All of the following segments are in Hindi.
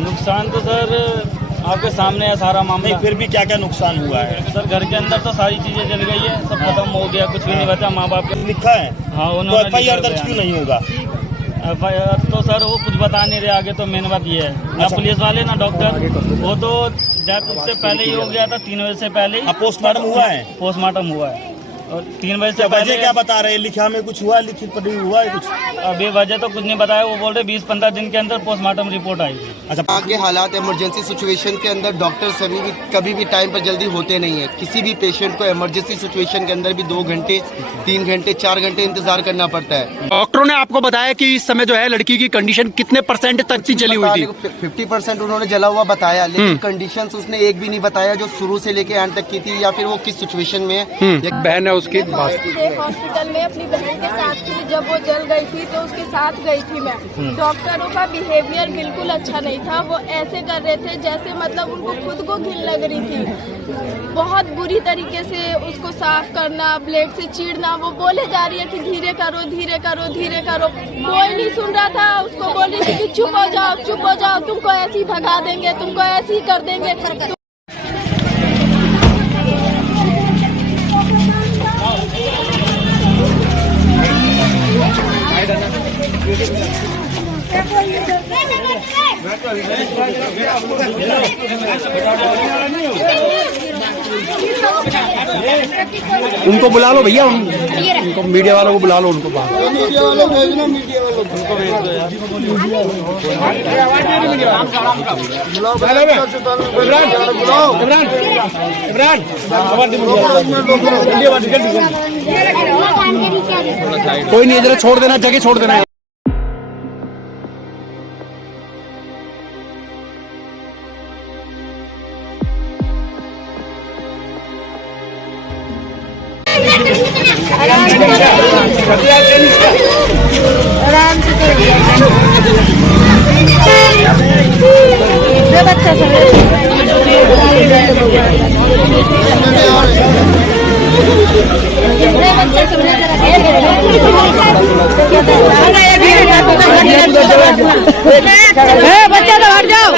नुकसान तो सर आपके सामने है सारा मामला। फिर भी क्या क्या नुकसान हुआ है सर? घर के अंदर तो सारी चीजें जल गई है, सब खत्म हो गया, कुछ भी नहीं बचा। माँ बाप के लिखा है। हाँ, तो उन्होंने FIR दर्ज क्यों नहीं होगा? FIR तो सर वो कुछ बता नहीं रहे आगे। तो मेन बात ये है ना, पुलिस वाले ना डॉक्टर, वो तो डेथ उससे पहले ही हो गया था, 3 बजे से पहले ही। पोस्टमार्टम हुआ है? पोस्टमार्टम हुआ है और 3 बजे से वजह क्या बता रहे हैं? लिखा में कुछ हुआ, लिखित पढ़ी हुआ है कुछ? अभी वजह तो कुछ नहीं बताया। वो बोल रहे 20-15 दिन के अंदर पोस्टमार्टम रिपोर्ट आएगी। अच्छा, आगे हालात इमरजेंसी सिचुएशन के अंदर डॉक्टर्स कभी भी टाइम पर जल्दी होते नहीं है। किसी भी पेशेंट को इमरजेंसी सिचुएशन के अंदर भी 2 घंटे, 3 घंटे, 4 घंटे इंतजार करना पड़ता है। डॉक्टरों ने आपको बताया कि इस समय जो है लड़की की कंडीशन कितने % तक की जली हुई थी? 50% उन्होंने जला हुआ बताया, लेकिन कंडीशंस उसने एक भी नहीं बताया जो शुरू से लेके एंड तक की थी, या फिर वो किस सिचुएशन में है। एक बहन है उसकी हॉस्पिटल में अपनी बहन के साथ थी। जब वो जल गई थी तो उसके साथ गई थी मैं। डॉक्टरों का बिहेवियर बिल्कुल अच्छा नहीं था। वो ऐसे कर रहे थे जैसे मतलब उनको खुद को घिन लग रही थी। बहुत बुरी तरीके से उसको साफ करना, ब्लेड से चीरना। वो बोले जा रही है कि धीरे करो, धीरे करो, धीरे करो। कोई नहीं सुन रहा था। उसको बोल रही थी कि चुप हो जाओ, चुप हो जाओ, तुमको ऐसे ही भगा देंगे, तुमको ऐसे ही कर देंगे। उनको बुला लो भैया, उनको मीडिया वालों को बुला लो, उनको बाहर। मीडिया वाले भेजना, मीडिया वालों को कोई नहीं, जरा छोड़ देना, जगह छोड़ देना। आराम से बच्चा बच्चा तो हट जाओ।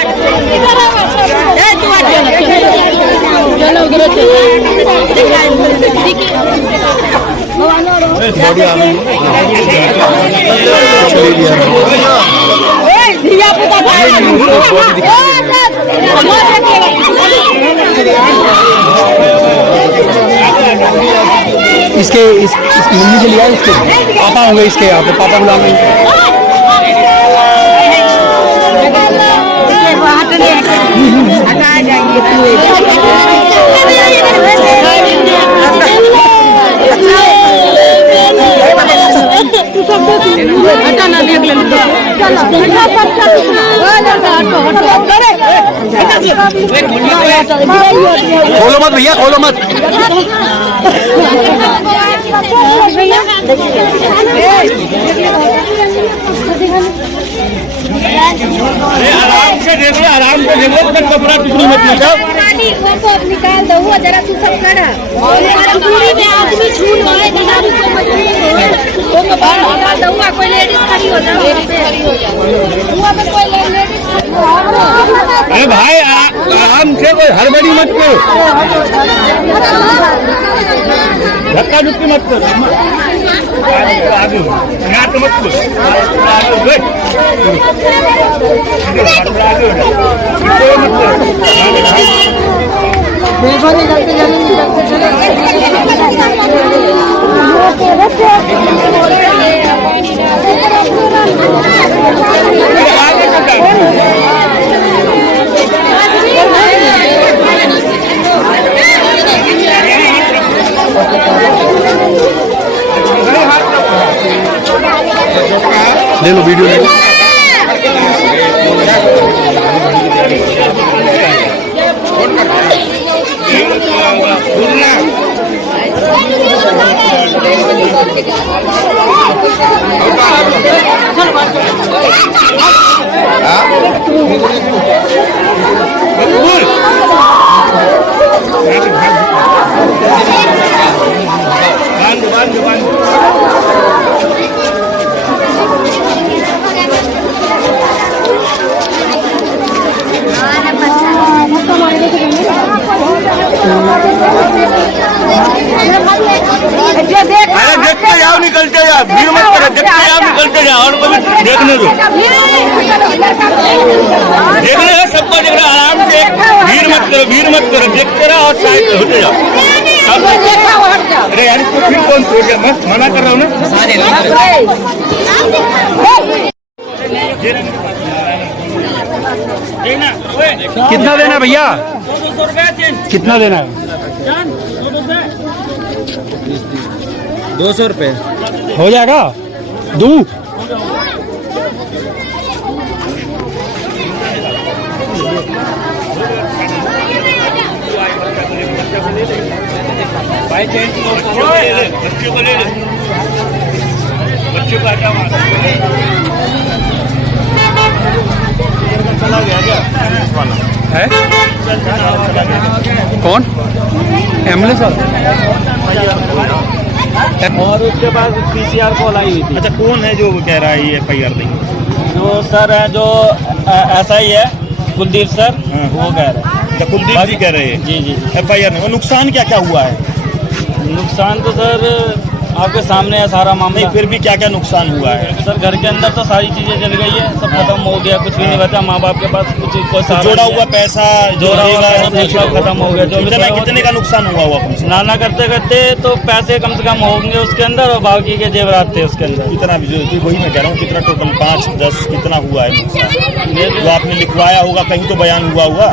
इसके इस मम्मी से लिया, इसके पापा होंगे, इसके यहाँ पे पापा बुलाना। खोलो मत भैया, खोलो मत। आराम से देखो, आराम से देखो, कपड़ा टुकड़ी मत निकाल। वो तो अब निकाल दो, वो जरा तू सब कर। दूरी में आदमी छूट गए, वो बाहर निकाल दो। कोई लेडीज खड़ी हो जाओ, हुआ में कोई लेडीज खड़ी हो। अरे भाई आराम से, कोई हड़बड़ी मत करो, धक्का धुक्की मत करो, आगे नाट मत करो, देखो निकलते ले लो वीडियो, ले लो। अरे देखते जाओ, निकलते जाओ, भीड़ मत करो, देखते जाओ, निकलते जाओ, और कोई देखने दो, देखने दो, सबको देख रहा, आराम से, भीड़ मत करो, देखते रहो और साइड होते जाओ। अरे यार इसको फिर कौन छोड़ गया, मैं मना कर रहा हूँ ना। कितना देना है भैया, 200 रुपया कितना देना है? 200 रुपये हो जाएगा, दूं? बच्चों को ले ले, बच्चों को हटा मार। चला गया क्या है? कौन? एम्बुलेंस वाला? और उसके बाद PCR कॉल आई हुई थी। अच्छा, कौन है जो कह रहा है ये FIR नहीं? जो सर है, जो SI है कुलदीप सर, हाँ। वो कह रहे हैं। अच्छा, कुलदीप जी कह रहे हैं जी जी जी। FIR नहीं। और नुकसान क्या क्या हुआ है? नुकसान तो सर आपके सामने है सारा मामला। नहीं, फिर भी क्या क्या नुकसान हुआ है? सर घर के अंदर तो सारी चीजें जल गई है, सब खत्म हो गया, कुछ भी नहीं बचा। माँ बाप के पास कुछ कोई सहारा जोड़ा नहीं हुआ है। पैसा जोड़ा हुआ रहेगा, पैसा सब खत्म हो गया। जो भी कितने थोड़ा कितने का नुकसान हुआ कम से नाना करते करते तो पैसे कम से कम होंगे उसके अंदर, और बाकी के जेवरात थे उसके अंदर। कितना भी जो वही मैं कह रहा हूँ, कितना टोटल 5 10 कितना हुआ है नुकसान? ये जो आपने लिखवाया होगा, कहीं तो बयान हुआ होगा।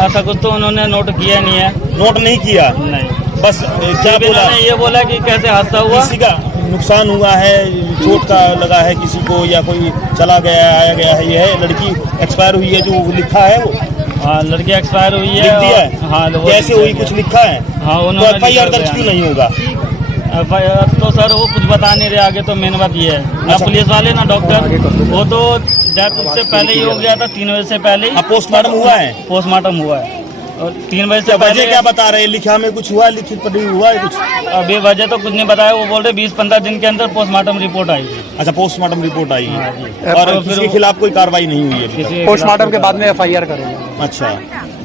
ऐसा कुछ तो उन्होंने नोट किया नहीं है। नोट नहीं किया, नहीं, बस क्या सिर्फ बोला? इन्होंने ये बोला कि कैसे हादसा हुआ। किसी का नुकसान हुआ है, चोट का लगा है किसी को, या कोई चला गया है, आया गया है? ये है लड़की एक्सपायर हुई है जो लिखा है वो? हाँ, लड़की एक्सपायर हुई है। लिख दिया है? हाँ, वो कैसे लिख हुई दिया कुछ लिखा है? हाँ, तो उन्होंने FIR लिखा दर्ज क्यों बयान। नहीं होगा? FIR तो सर वो कुछ बता नहीं रहे आगे, तो मेन बात ये है ना, अच्छा। पुलिस वाले ना डॉक्टर, वो तो डेथ उससे पहले ही हो गया था, 3 बजे से पहले ही। अब पोस्टमार्टम हुआ है? पोस्टमार्टम हुआ है, और 3 बजे से वजह पहले। क्या बता रहे हैं? लिखा में कुछ हुआ है, लिखित पढ़ी हुआ है कुछ? अभी वजह तो कुछ नहीं बताया, वो बोल रहे 20-15 दिन के अंदर पोस्टमार्टम रिपोर्ट आएगी। अच्छा, पोस्टमार्टम रिपोर्ट आई हाँ है, जी। और तो किसी फिर के खिलाफ कोई कार्रवाई नहीं हुई है अभी तक? किसी पोस्टमार्टम के बाद में FIR करेंगे। अच्छा,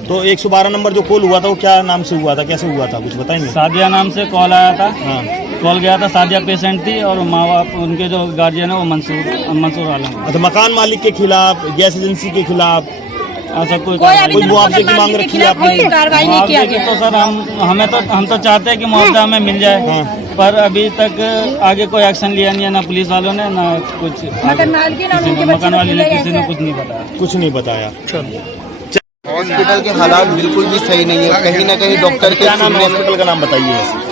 तो 112 नंबर जो कॉल हुआ था वो क्या नाम से हुआ था, कैसे हुआ था, कुछ बताएंगे? सादिया नाम से कॉल आया था। हाँ, कॉल गया था, सादिया पेशेंट थी, और माँ बाप उनके जो गार्जियन है वो मंसूर आलम। अच्छा, मकान मालिक के खिलाफ, गैस एजेंसी के खिलाफ ऐसा कोई कोई मुआवजे की मांग रखी है आपने? कार्रवाई नहीं किया मुआवजे की गया। तो सर हम तो चाहते हैं कि मुआवजा हमें मिल जाए, हाँ। पर अभी तक आगे कोई एक्शन लिया नहीं है, ना पुलिस वालों ने, ना कुछ मकान मालिक ने, उनके बच्चे मकान वाले ने, को किसी ने ऐसे। कुछ नहीं बताया। कुछ नहीं बताया। हॉस्पिटल के हालात बिल्कुल भी सही नहीं है। कहीं ना कहीं डॉक्टर के क्या नाम है सुनने में हॉस्पिटल का, नाम बताइए।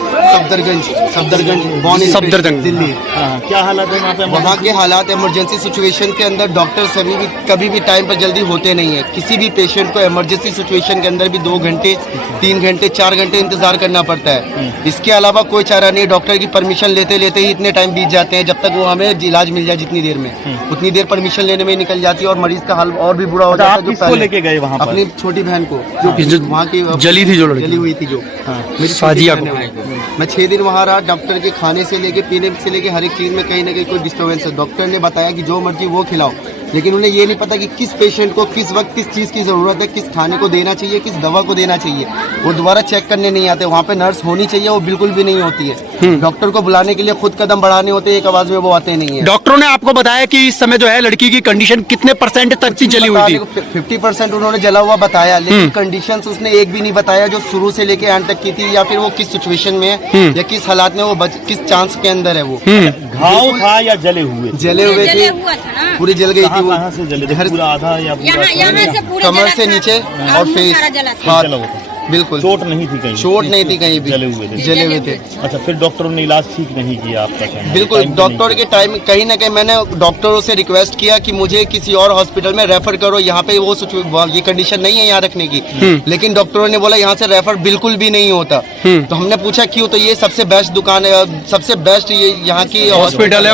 सफदरजंग दिल्ली। हाँ, क्या हालत है वहाँ पे? वहाँ के हालात इमरजेंसी सिचुएशन के अंदर डॉक्टर कभी भी टाइम पर जल्दी होते नहीं है। किसी भी पेशेंट को इमरजेंसी सिचुएशन के अंदर भी 2 घंटे 3 घंटे 4 घंटे इंतजार करना पड़ता है। इसके अलावा कोई चारा नहीं। डॉक्टर की परमिशन लेते लेते ही इतने टाइम बीत जाते हैं, जब तक वो हमें इलाज मिल जाए जितनी देर में, उतनी देर परमिशन लेने में ही निकल जाती है, और मरीज का हाल और भी बुरा हो जाता है। आप किसको लेके गए वहाँ पर? अपनी छोटी बहन को, जो जो वहाँ की जली थी, जो लड़की जली हुई थी, जो मेरी साजिया को। मैं 6 दिन वहाँ रहा। डॉक्टर के खाने से लेके पीने से लेके हर एक चीज में कहीं ना कहीं कोई डिस्टर्बेंस है। डॉक्टर ने बताया कि जो मर्जी वो खिलाओ, लेकिन उन्हें ये नहीं पता कि किस पेशेंट को किस वक्त किस चीज़ की ज़रूरत है, किस खाने को देना चाहिए, किस दवा को देना चाहिए। वो दोबारा चेक करने नहीं आते। वहाँ पे नर्स होनी चाहिए, वो बिल्कुल भी नहीं होती है। डॉक्टर को बुलाने के लिए खुद कदम बढ़ाने होते हैं, एक आवाज में वो आते नहीं है। डॉक्टरों ने आपको बताया कि इस समय जो है लड़की की कंडीशन कितने % तक की जली हुई थी? 50% उन्होंने जला हुआ बताया, लेकिन कंडीशंस उसने एक भी नहीं बताया जो शुरू से लेके एंड तक की थी, या फिर वो किस सिचुएशन में है, या किस हालात में वो किस चांस के अंदर है। वो घाव था या जले हुए? जले हुए थे, हुआ था ना, पूरी जल गई थी वो। कहाँ से जले थे? पूरा आधा या पूरा? यहाँ से पूरा कमर जला से था, नीचे और मुंह फेस सारा जला था। हाथ जला हुआ था। बिल्कुल चोट नहीं थी कहीं? चोट नहीं थी कहीं भी, जले हुए थे। जले हुए थे। अच्छा, फिर डॉक्टरों ने इलाज ठीक नहीं किया आपका कहना है? बिल्कुल, टाइम पे डॉक्टर नहीं के टाइम कहीं ना कहीं मैंने डॉक्टरों से रिक्वेस्ट किया कि मुझे किसी और हॉस्पिटल में रेफर करो, यहाँ पे वो ये कंडीशन नहीं है यहाँ रखने की। लेकिन डॉक्टरों ने बोला यहाँ से रेफर बिल्कुल भी नहीं होता। तो हमने पूछा क्यों, तो ये सबसे बेस्ट दुकान है, सबसे बेस्ट ये यहाँ की हॉस्पिटल है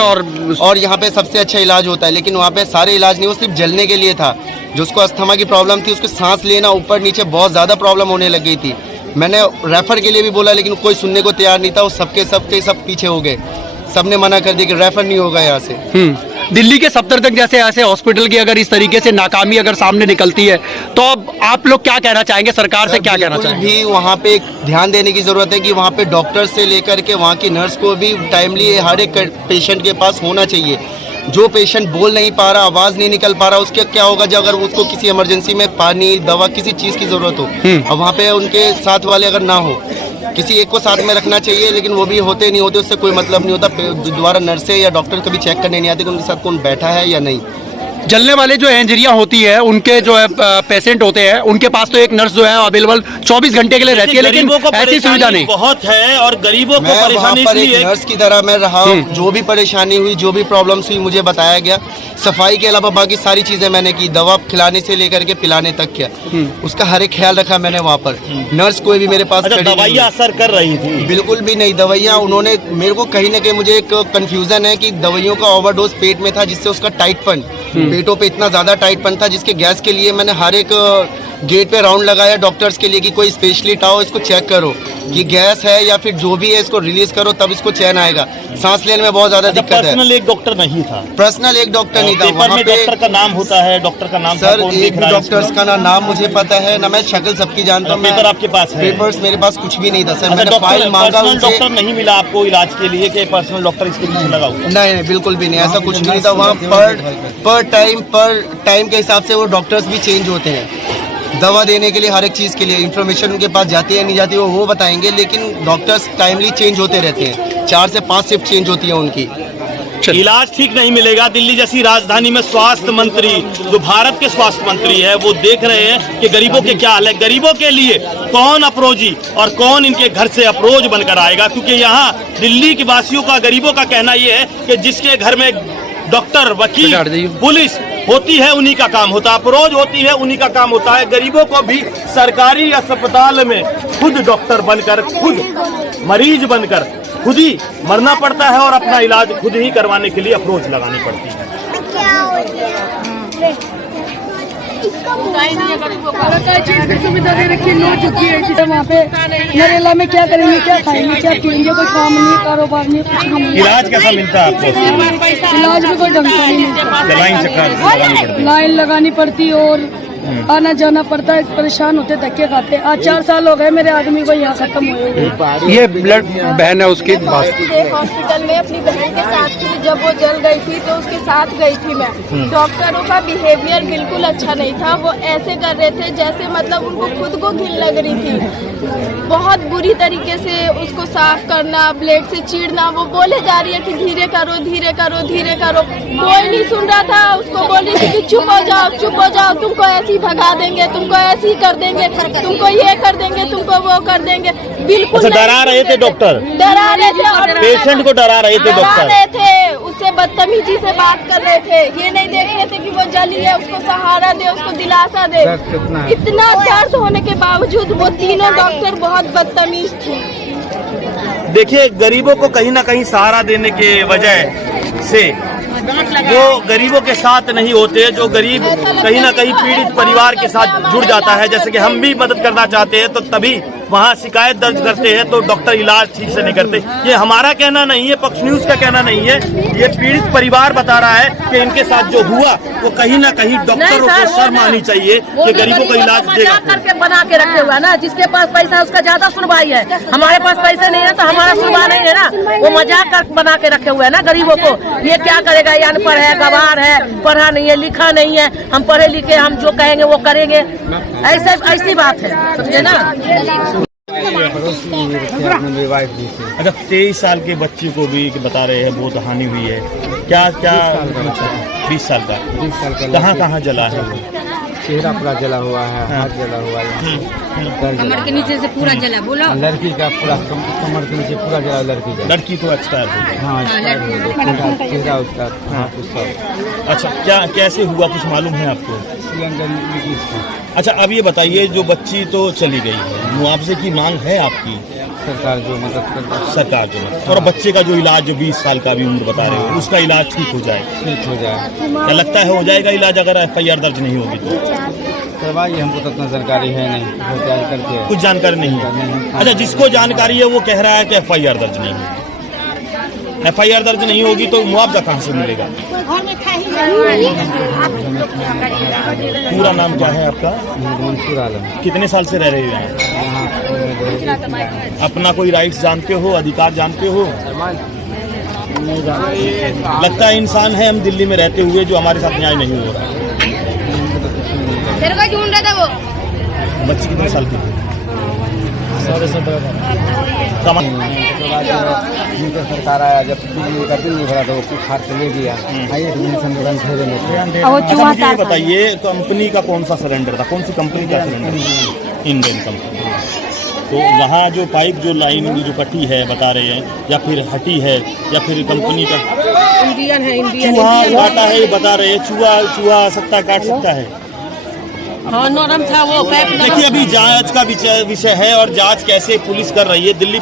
और यहाँ पे सबसे अच्छा इलाज होता है। लेकिन वहाँ पे सारे इलाज नहीं, वो सिर्फ जलने के लिए था। जो उसको अस्थमा की प्रॉब्लम थी, उसको सांस लेना ऊपर नीचे बहुत ज़्यादा प्रॉब्लम होने लग गई थी। मैंने रेफर के लिए भी बोला, लेकिन कोई सुनने को तैयार नहीं था। वो सब पीछे हो गए, सबने मना कर दिया कि रेफर नहीं होगा यहाँ से। दिल्ली के सफदरजंग जैसे ऐसे हॉस्पिटल की अगर इस तरीके से नाकामी अगर सामने निकलती है तो अब आप लोग क्या कहना चाहेंगे, सरकार से क्या कहना बिल्कुल चाहेंगे? भी वहाँ पे ध्यान देने की जरूरत है कि वहाँ पे डॉक्टर से लेकर के वहाँ की नर्स को भी टाइमली हर एक पेशेंट के पास होना चाहिए। जो पेशेंट बोल नहीं पा रहा, आवाज़ नहीं निकल पा रहा, उसके क्या होगा जब अगर उसको किसी इमरजेंसी में पानी, दवा, किसी चीज़ की ज़रूरत हो और वहाँ पे उनके साथ वाले अगर ना हो, किसी एक को साथ में रखना चाहिए। लेकिन वो भी होते नहीं होते, उससे कोई मतलब नहीं होता। दोबारा नर्से या डॉक्टर कभी चेक करने नहीं आते कि उनके साथ कौन बैठा है या नहीं। जलने वाले जो इंजरियां होती है, उनके जो है पेशेंट होते हैं, उनके पास तो एक नर्स जो है अवेलेबल 24 घंटे के लिए रहती है, लेकिन ऐसी सुविधा नहीं बहुत है। और गरीबों को मैं वहाँ परेशानी पर एक इसलिए नर्स की तरह मैं रहा, जो भी परेशानी हुई, जो भी प्रॉब्लम्स हुई, मुझे बताया गया। सफाई के अलावा बाकी सारी चीजें मैंने की, दवा खिलाने से लेकर के पिलाने तक किया, उसका हर एक ख्याल रखा मैंने वहाँ पर। नर्स कोई भी मेरे पास अच्छा, खड़ी नहीं दवाइयाँ असर कर रही थी? बिल्कुल भी नहीं। दवाइयाँ उन्होंने मेरे को कहीं ना कहीं, मुझे एक कंफ्यूजन है कि दवाइयों का ओवरडोज पेट में था, जिससे उसका टाइटपन, पेटों पे इतना ज्यादा टाइटपन था, जिसके गैस के लिए मैंने हर एक गेट पे राउंड लगाया डॉक्टर्स के लिए कि कोई स्पेशलिस्ट आओ, इसको चेक करो कि गैस है या फिर जो भी है, इसको रिलीज करो, तब इसको चैन आएगा। सांस लेने में बहुत ज्यादा दिक्कत है। पर्सनल एक डॉक्टर नहीं था? पर्सनल एक डॉक्टर नहीं था पेपर वहाँ में। पे डॉक्टर का नाम होता है, डॉक्टर का नाम था, सर कौन एक देख भी रहा है डॉक्टर्स इसको? का ना नाम मुझे पता है, ना मैं शक्ल सबकी जानता हूँ। पेपर आपके पास है? पेपर्स मेरे पास कुछ भी नहीं था सर। अच्छा, मैंने फाइल मांगा पर्सनल उनसे। डॉक्टर नहीं मिला आपको इलाज के लिए कि पर्सनल डॉक्टर इसके पीछे लगा हुआ? नहीं, बिल्कुल भी नहीं, ऐसा कुछ भी नहीं था। वहाँ पर टाइम के हिसाब से वो डॉक्टर्स भी चेंज होते हैं। दवा देने के लिए, हर एक चीज़ के लिए इन्फॉर्मेशन उनके पास जाती है नहीं जाती है वो बताएंगे, लेकिन डॉक्टर्स टाइमली चेंज होते रहते हैं। 4 से 5 शिफ्ट चेंज होती है उनकी। इलाज ठीक नहीं मिलेगा। दिल्ली जैसी राजधानी में स्वास्थ्य मंत्री, जो भारत के स्वास्थ्य मंत्री है, वो देख रहे हैं कि गरीबों के क्या हाल है। गरीबों के लिए कौन अप्रोची और कौन इनके घर से अप्रोच बनकर आएगा, क्योंकि यहाँ दिल्ली के वासियों का, गरीबों का कहना ये है कि जिसके घर में डॉक्टर, वकील, पुलिस होती है, उन्हीं का काम होता है, अप्रोच होती है, उन्हीं का काम होता है। गरीबों को भी सरकारी अस्पताल में खुद डॉक्टर बनकर, खुद मरीज बनकर, खुद ही मरना पड़ता है और अपना इलाज खुद ही करवाने के लिए अप्रोच लगानी पड़ती है। सुविधा दे रखी है, चुकी है वहाँ पे। नरेला में क्या करेंगे, क्या खाएंगे, क्या पिएंगे, कोई काम नहीं, कारोबार नहीं, कुछ नहीं। इलाज कैसा मिलता है आपको? इलाज भी कोई ढंग से नहीं मिलता। लाइन लाइन लगानी पड़ती और आना जाना पड़ता है, परेशान होते, धक्के खाते। आज 4 साल हो गए मेरे आदमी को यहाँ खत्म हुए। ये ब्लड बहन है उसकी बात। हॉस्पिटल में अपनी बहन के साथ थी, जब वो जल गई थी तो उसके साथ गई थी मैं। डॉक्टरों का बिहेवियर बिल्कुल अच्छा नहीं था। वो ऐसे कर रहे थे जैसे मतलब उनको खुद को घिन लग रही थी। बहुत बुरी तरीके से उसको साफ करना, ब्लेड से चीरना। वो बोले जा रही है कि धीरे करो, धीरे करो, धीरे करो। कोई नहीं सुन रहा था। उसको बोल रही थी कि चुप हो जाओ, चुप हो जाओ, तुमको ऐसे ही भगा देंगे, तुमको ऐसे ही कर देंगे, तुमको ये कर देंगे, तुमको वो कर देंगे। बिल्कुल अच्छा, डरा रहे थे डॉक्टर? डरा रहे थे और पेशेंट को डरा रहे थे डरा डॉक्टर? रहे थे, उससे बदतमीजी से बात कर रहे थे। ये नहीं देख रहे थे कि वो जली है, उसको सहारा दे, उसको दिलासा दे। इतना दर्द होने के बावजूद वो तीनों डॉक्टर बहुत बदतमीज थे। देखिए, गरीबों को कहीं ना कहीं सहारा देने के वजह से वो गरीबों के साथ नहीं होते। जो गरीब कहीं ना कहीं पीड़ित परिवार के साथ जुड़ जाता है, जैसे कि हम भी मदद करना चाहते हैं तो तभी वहाँ शिकायत दर्ज करते हैं तो डॉक्टर इलाज ठीक से नहीं करते। ये हमारा कहना नहीं है, पक्ष न्यूज का कहना नहीं है, ये पीड़ित परिवार बता रहा है कि इनके साथ जो हुआ वो कहीं ना कहीं डॉक्टरों को शर्म आनी चाहिए कि गरीबों को इलाज देगा। करके बना के रखे हुआ है ना, जिसके पास पैसा है उसका ज्यादा सुनवाई है। हमारे पास पैसे नहीं है तो हमारा सुनवाई नहीं है ना। वो मजाक कर बना के रखे हुए है ना गरीबों को। ये क्या करेगा, ये अनपढ़ है, गवार है, पढ़ा नहीं है, लिखा नहीं है। हम पढ़े लिखे, हम जो कहेंगे वो करेंगे, ऐसी बात है, समझे ना। अच्छा, 23 साल के बच्चे को भी बता रहे हैं बहुत हानि हुई है। क्या 20 साल का कहाँ जला है वो? चेहरा पूरा जला हुआ है, हाथ जला हुआ है, कमर के नीचे से पूरा जला। बोलो लड़की का पूरा कमर के नीचे पूरा जला, लड़की का। लड़की तो एक्सपायर हो गई। हाँ, चेहरा उसका, हाथ उसका। अच्छा, क्या कैसे हुआ कुछ मालूम है आपको? अच्छा, अब ये बताइए, जो बच्ची तो चली गई है, मुआवजे की मांग है आपकी? सरकार जो मदद करता है, सरकार जो मदद, और बच्चे का जो इलाज जो 20 साल का भी उम्र बता रहे हो, उसका इलाज ठीक हो जाए? ठीक हो जाए। क्या लगता है हो जाएगा इलाज अगर FIR दर्ज नहीं होगी तो? करवाइए, हमको तो इतना जानकारी है नहीं, वो क्या करके कुछ जानकारी नहीं है। अच्छा, जिसको जानकारी है वो कह रहा है कि FIR दर्ज नहीं है। FIR दर्ज नहीं होगी तो मुआवजा कहाँ से मिलेगा? पूरा नाम क्या है आपका? मंसूर आलम। कितने साल से रह रहे हो यहाँ? अपना कोई राइट्स जानते हो, अधिकार जानते हो? लगता है इंसान है हम दिल्ली में रहते हुए जो हमारे साथ न्याय नहीं हो रहा। तेरे को ढूंढ रहा था वो। बच्ची कितने साल की थी? 17 सरकार आया जब बिजली का बिल नहीं भरा तो वो उखाड़ के ले गया। आइए संविधान फेरे में। अच्छा, मुझे ये बताइए, कंपनी का कौन सा सिलेंडर था? कौन सी कंपनी का सिलेंडर? Indian company. तो वहाँ जो पाइप जो लाइन जो कटी है बता रहे हैं, या फिर हटी है, या फिर कंपनी का इंडियन है, इंडियन चूहा काटा है, बता रहे हैं। चूहा आ सकता है, काट सकता है। हाँ, नरम था वो। देखिए, अभी जांच का विषय है और जांच कैसे पुलिस कर रही है। दिल्ली